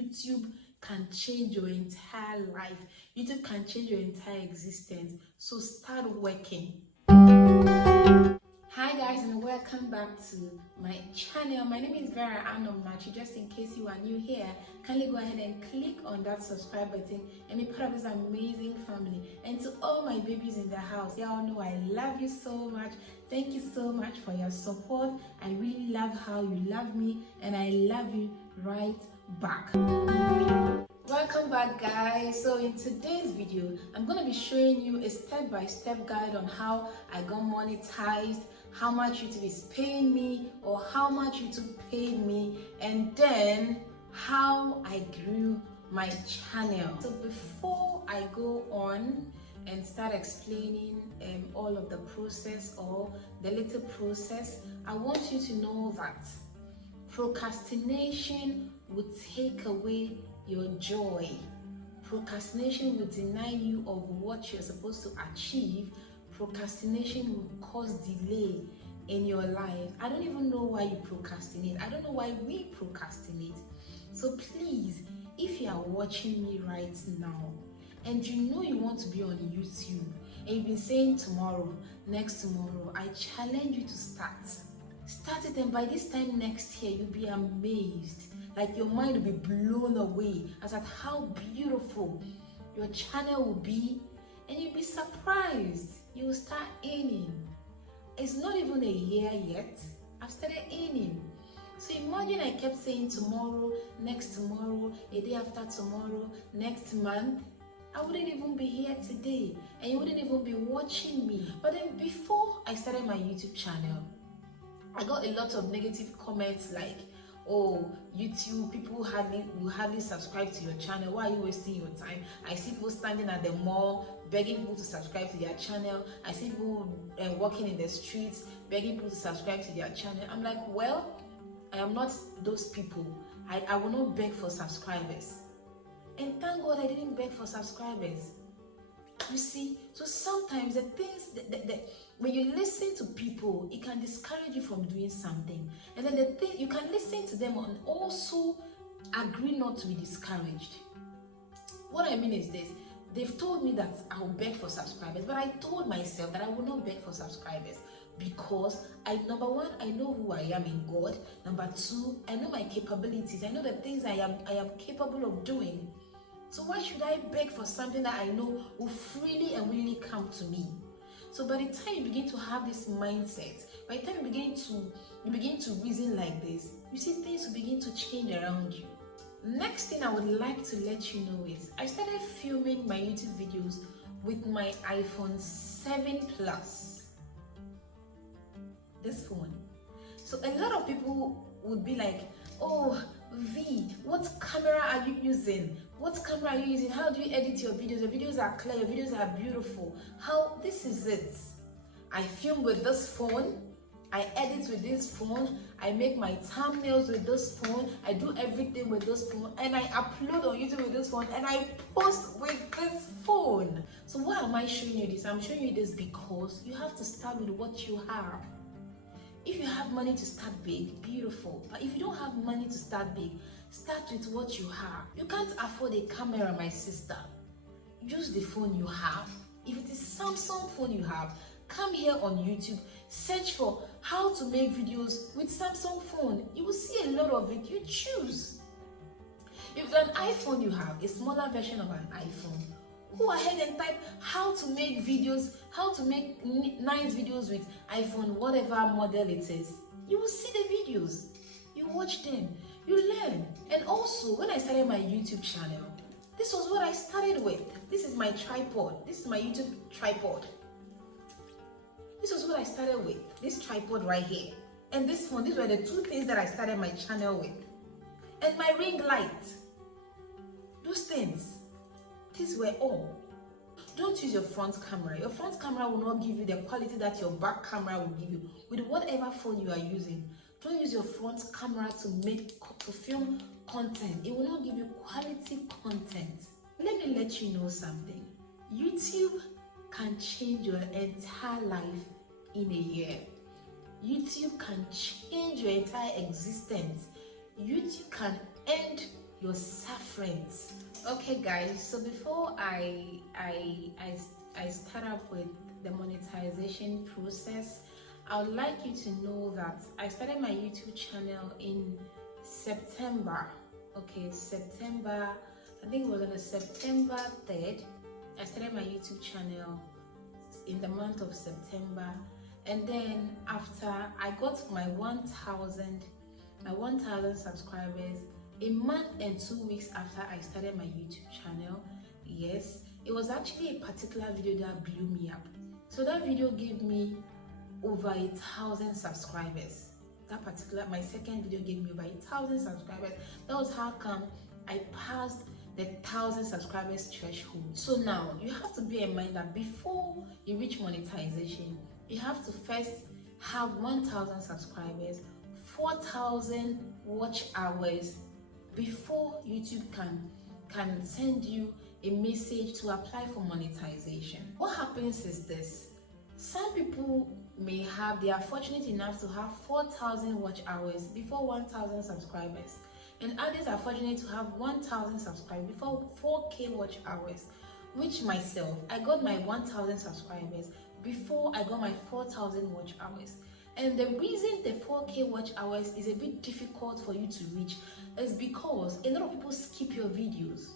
YouTube can change your entire life. YouTube can change your entire existence. So start working. Hi guys, and welcome back to my channel. My name is Vera Anomachi. Just in case you are new here, kindly go ahead and click on that subscribe button and be part of this amazing family. And to all my babies in the house, y'all know I love you so much. Thank you so much for your support. I really love how you love me, and I love you right back. Welcome back guys. So in today's video, I'm going to be showing you a step-by-step guide on how I got monetized, how much YouTube is paying me, or how much YouTube paid me, and then how I grew my channel. So before I go on and start explaining all of the process or the little process, I want you to know that procrastination would take away your joy. Procrastination will deny you of what you're supposed to achieve. Procrastination will cause delay in your life. I don't even know why you procrastinate. I don't know why we procrastinate. So please, if you are watching me right now and you know you want to be on YouTube and you've been saying tomorrow, next tomorrow, I challenge you to start it, and by this time next year you'll be amazed. Like your mind will be blown away as at how beautiful your channel will be, and you'll be surprised. You will start earning. It's not even a year yet. I've started earning. So imagine I kept saying tomorrow, next tomorrow, a day after tomorrow, next month. I wouldn't even be here today, and you wouldn't even be watching me. But then before I started my YouTube channel, I got a lot of negative comments like, oh, YouTube, people will hardly subscribe to your channel. Why are you wasting your time? I see people standing at the mall begging people to subscribe to their channel. I see people walking in the streets begging people to subscribe to their channel. I'm like, well, I am not those people. I will not beg for subscribers. And thank God I didn't beg for subscribers. You see, so sometimes the things that when you listen to people, it can discourage you from doing something. And then the thing, you can listen to them and also agree not to be discouraged. What I mean is this: they've told me that I will beg for subscribers, but I told myself that I will not beg for subscribers because number one, I know who I am in God. Number two, I know my capabilities. I know the things I am capable of doing. So why should I beg for something that I know will freely and willingly come to me? So by the time you begin to have this mindset, by the time you begin to reason like this, you see things will begin to change around you. Next thing I would like to let you know is I started filming my YouTube videos with my iPhone 7 Plus. This phone. So a lot of people would be like, oh, V, what camera are you using? What camera are you using? How do you edit your videos? Your videos are clear, your videos are beautiful. This is it. I film with this phone, I edit with this phone, I make my thumbnails with this phone, I do everything with this phone, and I upload on YouTube with this phone, and I post with this phone. So why am I showing you this? I'm showing you this because you have to start with what you have. If you have money to start big, beautiful. But if you don't have money to start big, start with what you have. You can't afford a camera, my sister. Use the phone you have. If it is Samsung phone you have, come here on YouTube, search for how to make videos with Samsung phone. You will see a lot of it. You choose. If it's an iPhone you have, a smaller version of an iPhone, go ahead and type how to make videos, how to make nice videos with iPhone, whatever model it is. You will see the videos, you watch them, you learn. And also, when I started my YouTube channel, this was what I started with. This is my tripod. This is my YouTube tripod. This was what I started with. This tripod right here. And this phone. These were the two things that I started my channel with. And my ring light. Those things. These were all. Don't use your front camera. Your front camera will not give you the quality that your back camera will give you. With whatever phone you are using, don't use your front camera to film content. It will not give you quality content. Let me let you know something. YouTube can change your entire life in a year. YouTube can change your entire existence. YouTube can end your sufferance. Okay guys, so before I start up with the monetization process, I would like you to know that I started my YouTube channel in September. Okay, September, I think it was on September 3rd. I started my YouTube channel in the month of September, and then after I got my 1,000 subscribers, a month and 2 weeks after I started my YouTube channel, yes, it was actually a particular video that blew me up. So that video gave me over 1,000 subscribers. My second video gave me over 1,000 subscribers. That was how come I passed the 1,000 subscribers threshold. So now you have to bear in mind that before you reach monetization, you have to first have 1,000 subscribers, 4,000 watch hours before YouTube can send you a message to apply for monetization. What happens is this: some people they are fortunate enough to have 4,000 watch hours before 1,000 subscribers, and others are fortunate to have 1,000 subscribers before 4K watch hours, which myself, I got my 1,000 subscribers before I got my 4,000 watch hours. And the reason the 4K watch hours is a bit difficult for you to reach is because a lot of people skip your videos.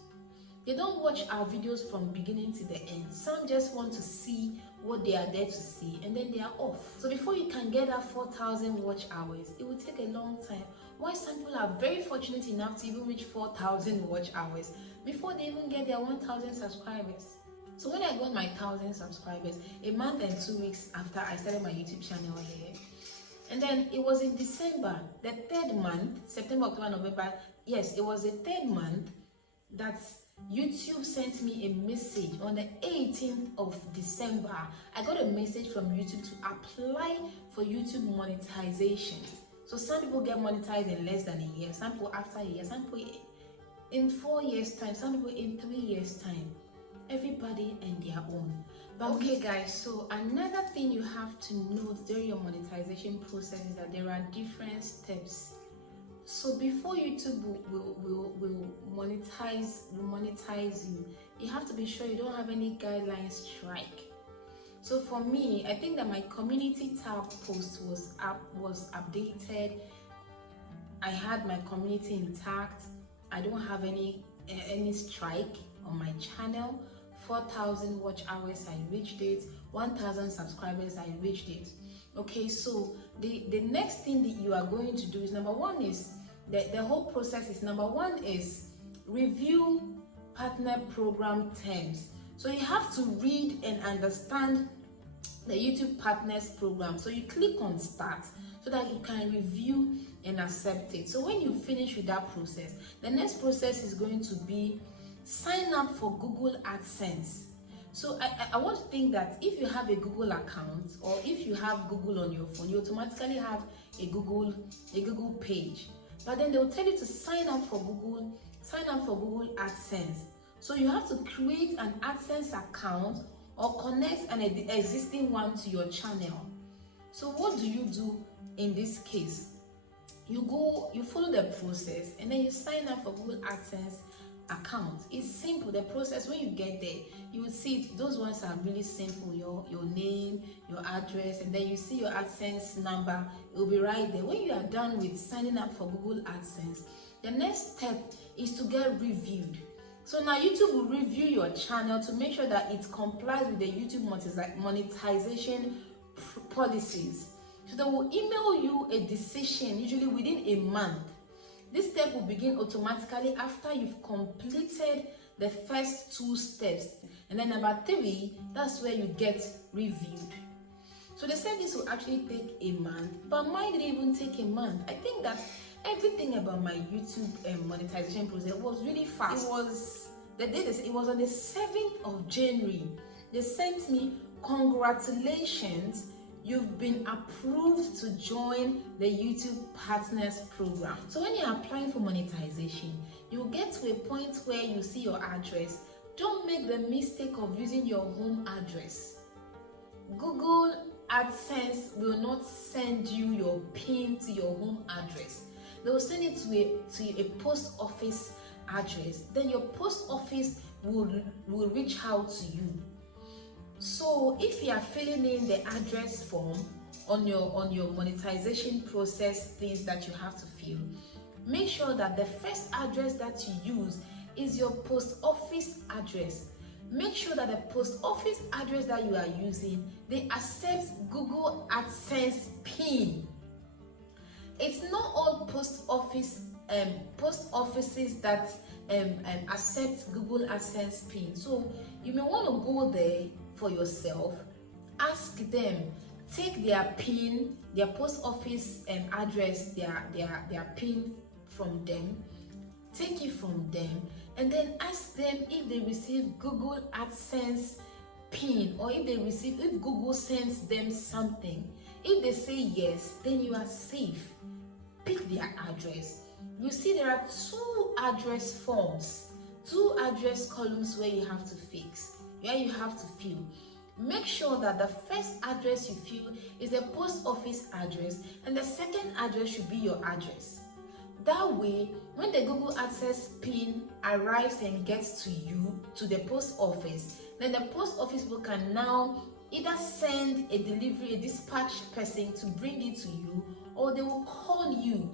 They don't watch our videos from beginning to the end. Some just want to see what they are there to see, and then they are off. So before you can get that 4,000 watch hours, it will take a long time. Why some people are very fortunate enough to even reach 4,000 watch hours before they even get their 1,000 subscribers. So when I got my 1,000 subscribers, a month and 2 weeks after I started my YouTube channel here, and then it was in December, the third month, September, October, November, yes, it was the third month that YouTube sent me a message on the 18th of December. I got a message from YouTube to apply for YouTube monetization. So some people get monetized in less than a year, some people after a year, some people in 4 years time, some people in 3 years time. Everybody and their own. But okay guys, so another thing you have to note during your monetization process is that there are different steps. So before YouTube will monetize you, you have to be sure you don't have any guidelines strike. So for me, I think that my community tab post was updated. I had my community intact. I don't have any strike on my channel. 4,000 watch hours, I reached it. 1,000 subscribers, I reached it. Okay, so the next thing that you are going to do is, number one is the whole process is, number one is review partner program terms. So you have to read and understand the YouTube Partners Program. So you click on Start so that you can review and accept it. So when you finish with that process, the next process is going to be sign up for Google AdSense. So I want to think that if you have a Google account, or if you have Google on your phone, you automatically have a Google page. But then they'll tell you to sign up for Google AdSense. So you have to create an AdSense account or connect an existing one to your channel. So what do you do in this case? You follow the process, and then you sign up for Google AdSense account. It's simple. The process, when you get there, you will see it. Those ones are really simple. Your name, your address, and then you see your AdSense number. It will be right there. When you are done with signing up for Google AdSense, the next step is to get reviewed. So now YouTube will review your channel to make sure that it complies with the YouTube monetization policies. So they will email you a decision usually within a month. This step will begin automatically after you've completed the first 2 steps. And then number 3, that's where you get reviewed. So they said this will actually take a month, but mine didn't even take a month. I think that everything about my YouTube monetization process was really fast. It was on the 7th of January. They sent me, congratulations, you've been approved to join the YouTube Partners Program. So when you're applying for monetization, you'll get to a point where you see your address. Don't make the mistake of using your home address. Google AdSense will not send you your PIN to your home address. They will send it to a post office address, then your post office will reach out to you. So if you are filling in the address form on your monetization process, things that you have to fill, make sure that the first address that you use is your post office address. Make sure that the post office address that you are using, they accept Google Adsense PIN. It's not all post offices that accept Google Adsense PIN. So you may want to go there for yourself, ask them, take their PIN, their post office address, their PIN from them, take it from them, and then ask them if they receive Google Adsense PIN, or if Google sends them something. If they say yes, then you are safe. Pick their address. You see there are two address forms, two address columns where you have to fill. Make sure that the first address you fill is the post office address, and the second address should be your address. That way, when the Google Adsense PIN arrives and gets to you, to the post office, then the post office can now either send a dispatch person to bring it to you, or they will call you.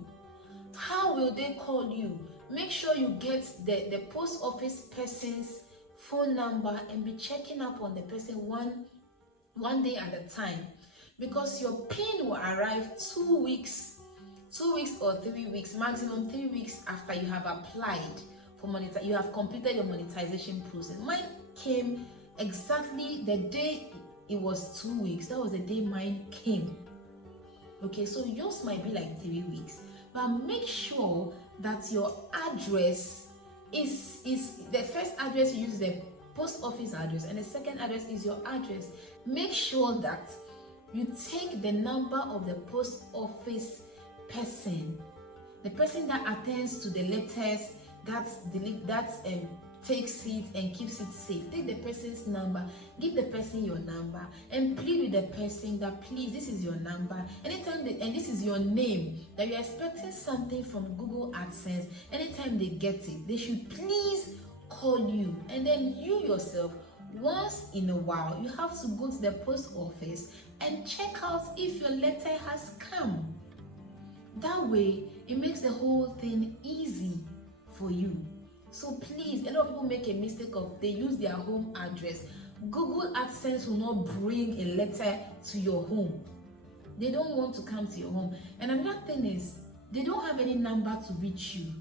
How will they call you? Make sure you get the post office person's phone number and be checking up on the person one day at a time, because your PIN will arrive 2 weeks or 3 weeks, maximum 3 weeks after you have applied for you have completed your monetization process. Mine came exactly the day it was 2 weeks. That was the day mine came. Okay, so yours might be like 3 weeks, but make sure that your address is the first address you use the post office address, and the second address is your address. Make sure that you take the number of the post office person, the person that attends to the letters, that takes it and keeps it safe. Take the person's number, give the person your number, and plead with the person that please, this is your number. Anytime and this is your name, that you're expecting something from Google Adsense. Anytime they get it, they should please call you. And then you yourself, once in a while, you have to go to the post office and check out if your letter has come. That way, it makes the whole thing easy for you. So please, a lot of people make a mistake of they use their home address. Google Adsense will not bring a letter to your home. They don't want to come to your home. And another thing is, they don't have any number to reach you.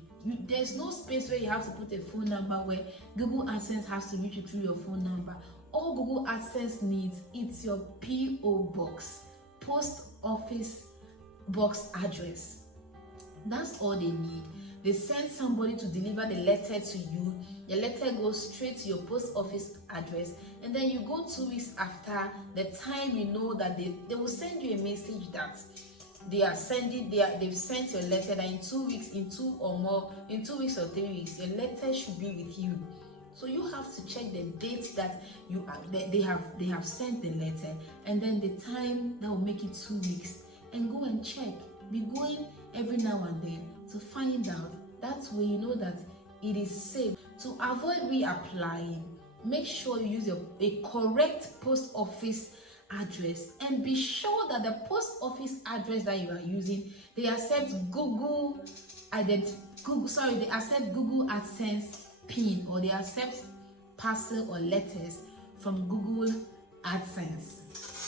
There's no space where you have to put a phone number where Google Adsense has to reach you through your phone number. All Google Adsense needs, it's your PO box, post office box address. That's all they need. They send somebody to deliver the letter to you. The letter goes straight to your post office address, and then you go 2 weeks after the time you know that they will send you a message that they've sent your letter, that in 2 weeks, in 2 weeks or 3 weeks, your letter should be with you. So you have to check the date that they have sent the letter, and then the time that will make it 2 weeks, and go and check. Be going every now and then to find out. That's where you know that it is safe. To avoid reapplying, make sure you use a correct post office address, and be sure that the post office address that you are using, they accept Google Adsense PIN, or they accept parcel or letters from Google Adsense.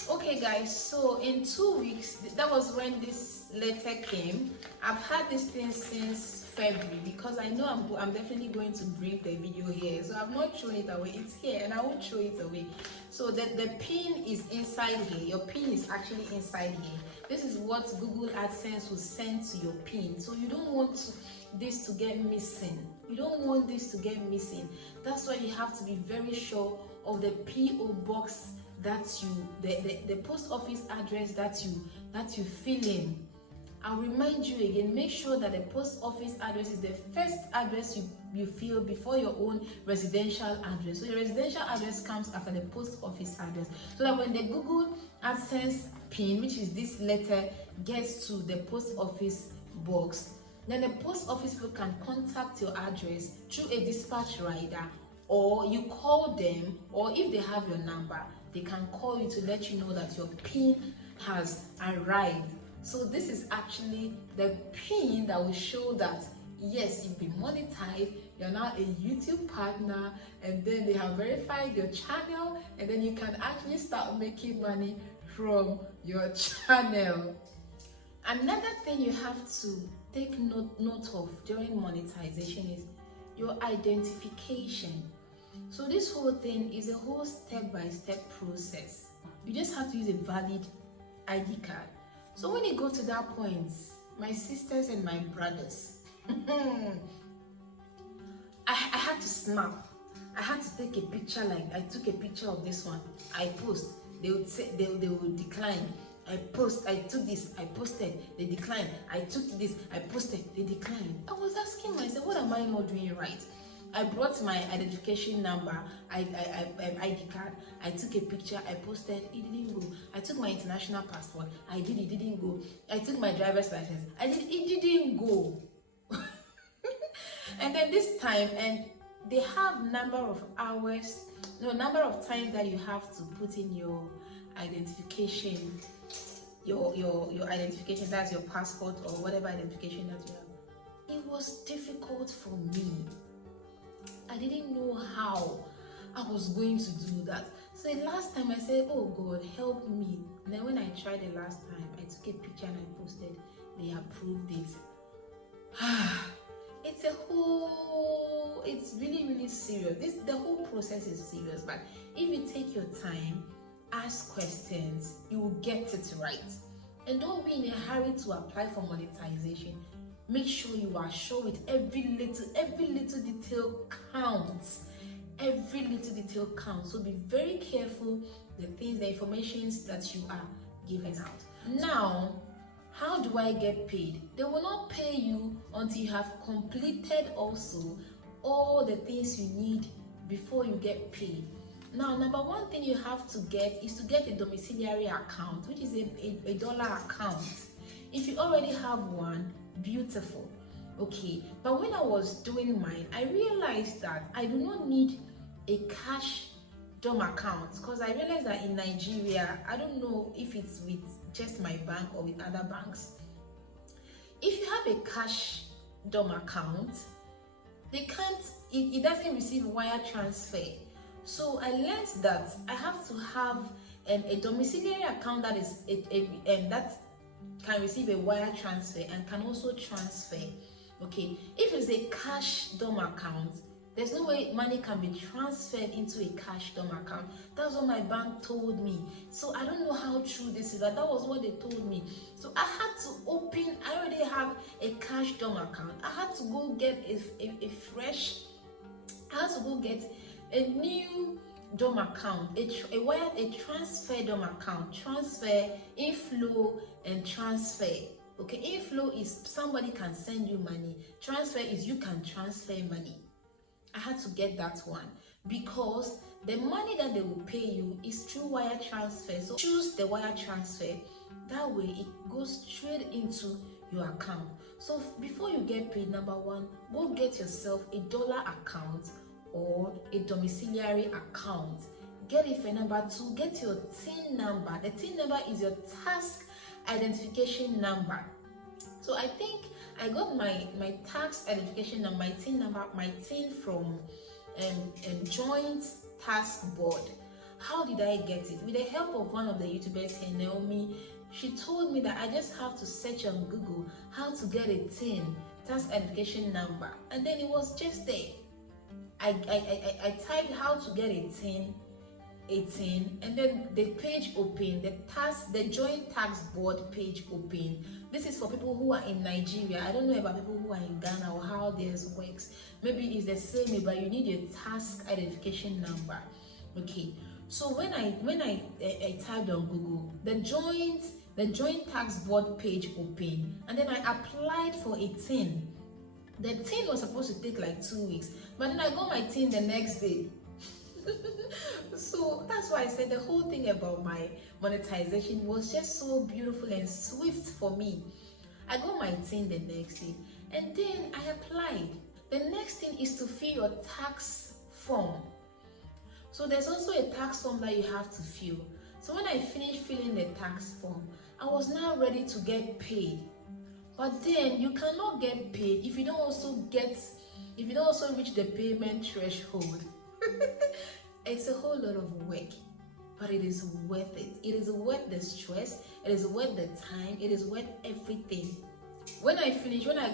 Okay guys, so in 2 weeks, that was when this letter came. I've had this thing since February, because I know I'm definitely going to bring the video here, so I've not thrown it away. It's here and I won't throw it away. So the pin is inside here. Your pin is actually inside here. This is what Google Adsense will send to your pin. So you don't want this to get missing. You don't want this to get missing. That's why you have to be very sure of the PO box that the post office address that you fill in. I'll remind you again, make sure that the post office address is the first address you fill before your own residential address. So your residential address comes after the post office address, so that when the Google Adsense PIN, which is this letter, gets to the post office box, Then the post office people can contact your address through a dispatch rider, or you call them, or if they have your number, they can call you to let you know that your PIN has arrived. So this is actually the PIN that will show that yes, you've been monetized, you're now a YouTube partner, and then they have verified your channel, and then you can actually start making money from your channel. Another thing you have to take note of during monetization is your identification. So this whole thing is a whole step-by-step process. You just have to use a valid ID card. So when you go to that point, my sisters and my brothers, I had to snap. I had to take a picture. Like I took a picture of this one. I post. They would say they would decline. I post. I took this. I posted. They declined. I took this. I posted. They declined. I was asking myself, what am I not doing right? I brought my identification number, ID card. I took a picture. I posted. It didn't go. I took my international passport. I did. It didn't go. I took my driver's license. I did. It didn't go. And then this time, and they have number of hours, number of times that you have to put in your identification, your identification, that's your passport or whatever identification that you have. It was difficult for me. I didn't know how I was going to do that. So the last time I said, oh God, help me. And then when I tried the last time, I took a picture and I posted. They approved it. It's really serious. The whole process is serious, but if you take your time, ask questions, you will get it right. And don't be in a hurry to apply for monetization. Make sure you are sure with every little detail counts. Every little detail counts. So be very careful the information that you are giving out. Now, how do I get paid? They will not pay you until you have completed also all the things you need before you get paid. Now, number one thing you have to get is to get a domiciliary account, which is a dollar account. If you already have one, beautiful. Okay, but when I was doing mine, I realized that I do not need a cash DOM account, because I realized that in Nigeria, I don't know if it's with just my bank or with other banks. If you have a cash DOM account, they can't, it doesn't receive wire transfer. So I learned that I have to have a domiciliary account that is that can receive a wire transfer and can also transfer. Okay, if it's a cash DOM account, there's no way money can be transferred into a cash DOM account. That's what my bank told me. So I don't know how true this is, but that was what they told me. So I had to open, I already have a cash DOM account. I had to go get a new DOM account, a transfer DOM account, transfer, inflow, and transfer. Okay, inflow is somebody can send you money. Transfer is you can transfer money. I had to get that one because the money that they will pay you is through wire transfer. So choose the wire transfer. That way it goes straight into your account. So before you get paid, number one, go get yourself a dollar account or a domiciliary account. Get it for number two, get your TIN number. The TIN number is your task identification number. So I think I got my tax identification number, my TIN from Joint Task Board. How did I get it? With the help of one of the YouTubers here, Naomi, she told me that I just have to search on Google how to get a TIN, tax identification number, and then it was just there. I typed how to get a TIN, and then the page opened, the Joint Tax Board page opened. This is for people who are in Nigeria. I don't know about people who are in Ghana or how theirs works. Maybe it's the same, but you need your task identification number. Okay, so when I typed on Google, the Joint Tax Board page opened, and then I applied for a TIN. The TIN was supposed to take like 2 weeks, but then I got my TIN the next day. So that's why I said the whole thing about my monetization was just so beautiful and swift for me. I got my TIN the next day, and then I applied. The next thing is to fill your tax form. So there's also a tax form that you have to fill. So when I finished filling the tax form, I was now ready to get paid. But then you cannot get paid if you don't also reach the payment threshold. It's a whole lot of work, but it is worth it. It is worth the stress, it is worth the time, it is worth everything. When I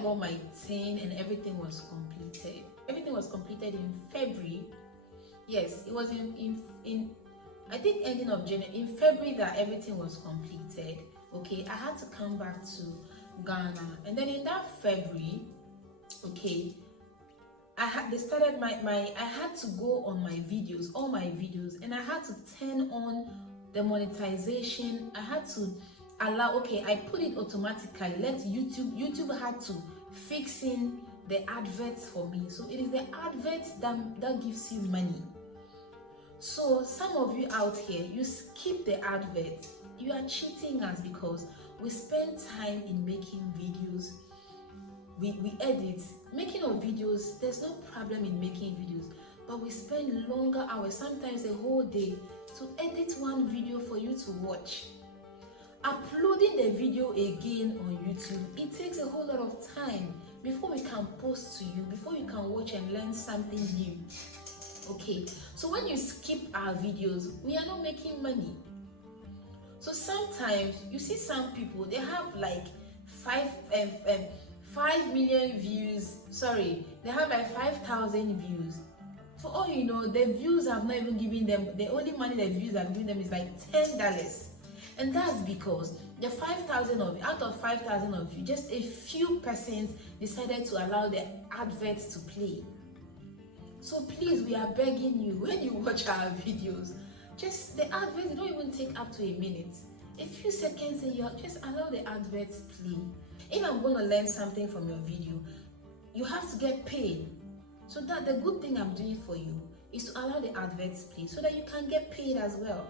got my 10 and everything was completed. Everything was completed in February. Yes, it was in I think ending of January. In February that everything was completed. Okay, I had to come back to Ghana, and then in that February, okay, I had to go on my videos, all my videos, and I had to turn on the monetization. I had to allow, okay, I put it automatically. Let YouTube had to fix in the adverts for me. So it is the adverts that gives you money. So some of you out here, you skip the adverts. You are cheating us because we spend time in making videos. We edit. Making of videos, there's no problem in making videos, but we spend longer hours, sometimes a whole day, to edit one video for you to watch. Uploading the video again on YouTube, it takes a whole lot of time before we can post to you, before you can watch and learn something new. Okay, so when you skip our videos, we are not making money. So sometimes you see some people, they have like 5 million views. Sorry, they have like 5,000 views. For all you know, the views have not even given them, the only money the views have given them is like $10. And that's because the 5,000 of you, out of 5,000 of you, just a few percent decided to allow the adverts to play. So please, we are begging you, when you watch our videos, just the adverts, they don't even take up to a minute. A few seconds and you just allow the adverts play. If I'm going to learn something from your video, you have to get paid. So that the good thing I'm doing for you is to allow the adverts play so that you can get paid as well.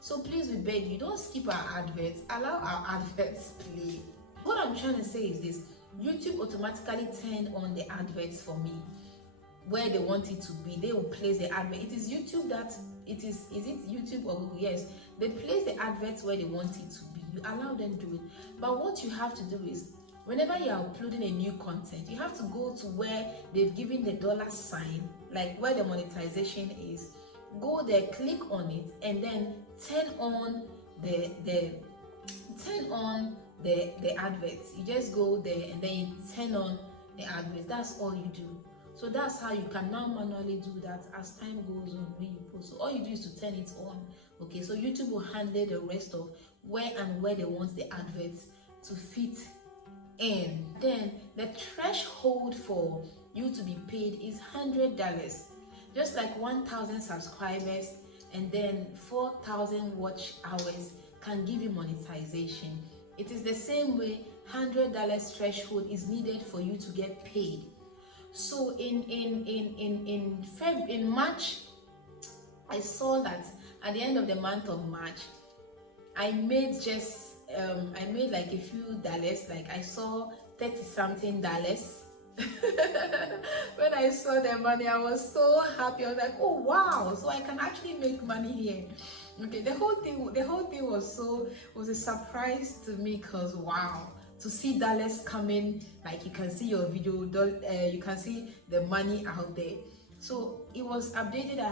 So please, we beg you, don't skip our adverts, allow our adverts play. What I'm trying to say is this: YouTube automatically turned on the adverts for me where they want it to be. They will place the advert. It is YouTube that is it YouTube or Google? Yes, they place the adverts where they want it to be. You allow them to do it. But what you have to do is, whenever you are uploading a new content, you have to go to where they've given the $sign, like where the monetization is. Go there, click on it, and then turn on the adverts. You just go there and then you turn on the adverts. That's all you do. So that's how you can now manually do that as time goes on when you post. So all you do is to turn it on. Okay, so YouTube will handle the rest of where they want the adverts to fit in. Then the threshold for you to be paid is $100. Just like 1,000 subscribers and then 4,000 watch hours can give you monetization. It is the same way $100 threshold is needed for you to get paid. So in March, I saw that at the end of the month of March, I made like a few dollars. Like I saw $30-something. When I saw the money, I was so happy. I was like, oh wow, so I can actually make money here. Okay, the whole thing was a surprise to me, because wow, to see dollars coming, like you can see your video, you can see the money out there. So it was updated. I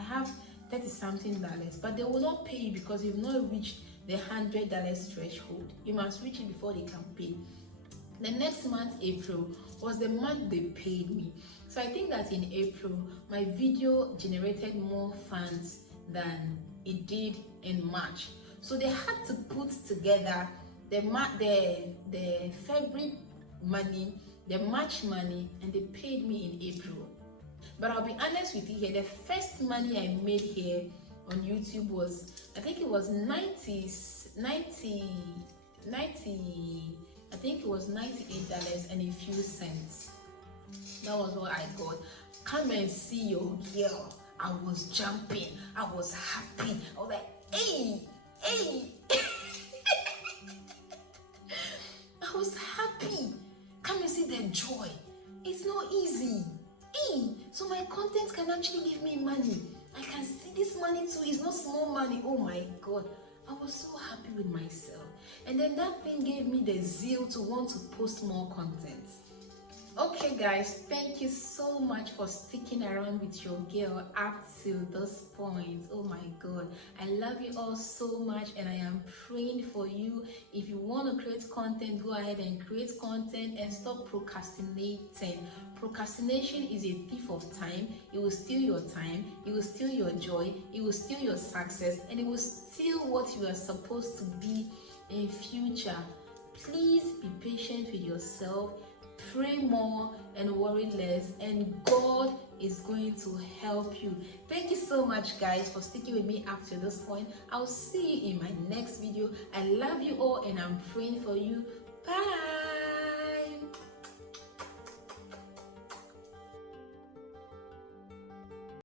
have $30-something, but they will not pay you because you've not reached the $100 threshold. You must reach it before they can pay. The next month, April, was the month they paid me. So I think that in April, my video generated more funds than it did in March. So they had to put together the February money, the March money, and they paid me in April. But I'll be honest with you here, the first money I made here on YouTube was, I think it was $98 and a few cents. That was what I got. Come and see your girl. I was jumping. I was happy. I was like, hey. I was happy. Come and see the joy. It's not easy. So my content can actually give me money. I can see this money too. It's not small money. Oh my God. I was so happy with myself. And then that thing gave me the zeal to want to post more content. Okay guys, thank you so much for sticking around with your girl up till this point. Oh my God, I love you all so much and I am praying for you. If you want to create content, go ahead and create content and stop procrastinating. Procrastination is a thief of time. It will steal your time, it will steal your joy, it will steal your success, and it will steal what you are supposed to be in future. Please be patient with yourself. Pray more and worry less, and God is going to help you. Thank you so much guys for sticking with me up to this point. I'll see you in my next video. I love you all and I'm praying for you. Bye.